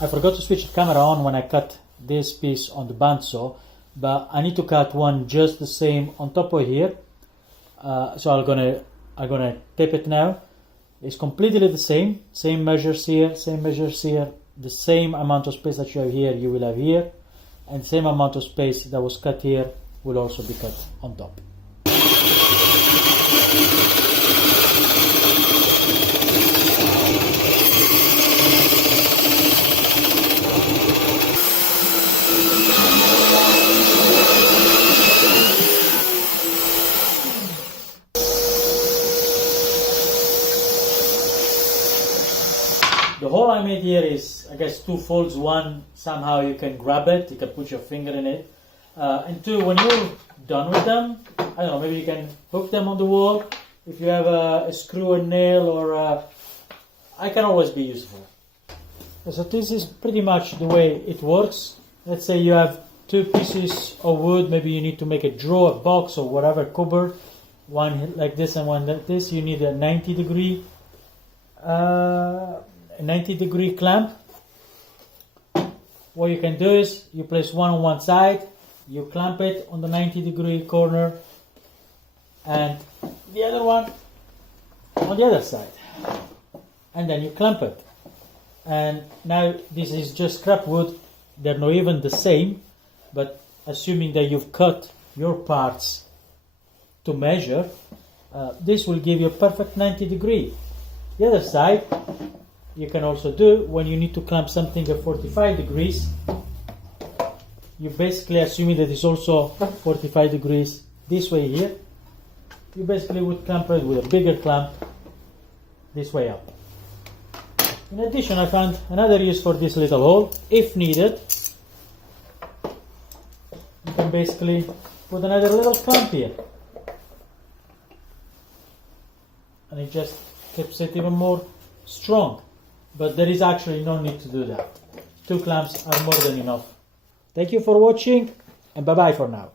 I forgot to switch the camera on when I cut this piece on the bandsaw, but I need to cut one just the same on top of here. So I'm gonna tape it now. It's completely the same measures here, same measures here. The same amount of space that you have here, you will have here, and the same amount of space that was cut here will also be cut on top. The hole I made here is, I guess, two folds. One, somehow you can grab it, you can put your finger in it. And two, when you're done with them, I don't know, maybe you can hook them on the wall. If you have a screw and nail, or I can always be useful. So this is pretty much the way it works. Let's say you have two pieces of wood, maybe you need to make a drawer, a box, or whatever, cupboard. One like this and one like this. You need a 90 degree clamp. What you can do is you place one on one side, you clamp it on the 90-degree corner, and the other one on the other side, and then you clamp it. And now this is just scrap wood, they're not even the same, but assuming that you've cut your parts to measure, this will give you a perfect 90 degree. The other side you can also do when you need to clamp something at 45 degrees. You basically, assuming that it's also 45 degrees this way here, you basically would clamp it with a bigger clamp this way up. In addition, I found another use for this little hole. If needed, you can basically put another little clamp here, and it just keeps it even more strong. But there is actually no need to do that. Two clamps are more than enough. Thank you for watching, and bye bye for now.